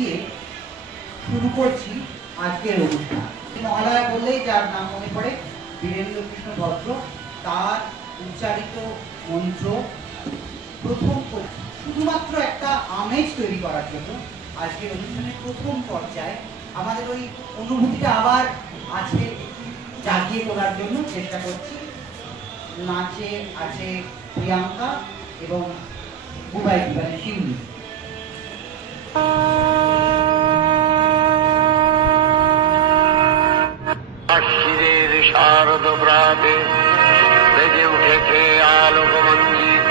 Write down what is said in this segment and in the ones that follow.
দিয়ে শুরু করছি আজকের অনুষ্ঠান। মহালয়া বললেই যার নাম মনে পড়ে বীরেন্দ্র কৃষ্ণ ভদ্র। তার উচ্চারিত মন্ত্র প্রথম শুধুমাত্র একটা আমেজ তৈরি করার জন্য আজকের অনুষ্ঠানের প্রথম পর্যায়ে আমাদের ওই অনুভূতিটা আবার আছে জাগিয়ে তোলার জন্য চেষ্টা করছি। নাচে আছে প্রিয়াঙ্কা এবং বুবাই মানে শিউলি। শারদ প্রাতে বেজে উঠেছে আলোকমঞ্জিত,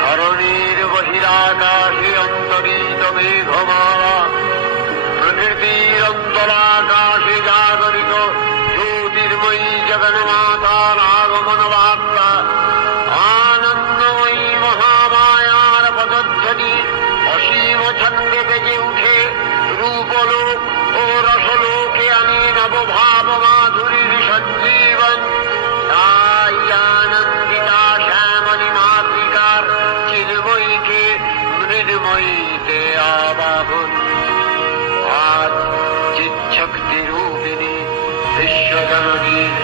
ধরণীর বহিরাকাশে অন্তরিত মেঘমালা, প্রকৃতির অন্তরাকাশে জাগরিত জ্যোতির্ময়ী জগন্মাতার আগমন বার্তা, আনন্দময়ী মহামায়ার পদধ্বনি অসীম ছন্দে বেজে উঠে রূপলোক ও রসলোকে আনি নবভাব মাধুরীর সঞ্জীবন। তাই আনন্দিতা শ্যামলী মাতৃকার চিন্ময়ীকে মৃন্ময়ীতে আবাহন। আজ চিৎশক্তি রূপিণী বিশ্বজননীর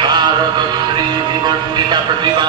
শারদশ্রী বিমণ্ডিতা প্রতিমা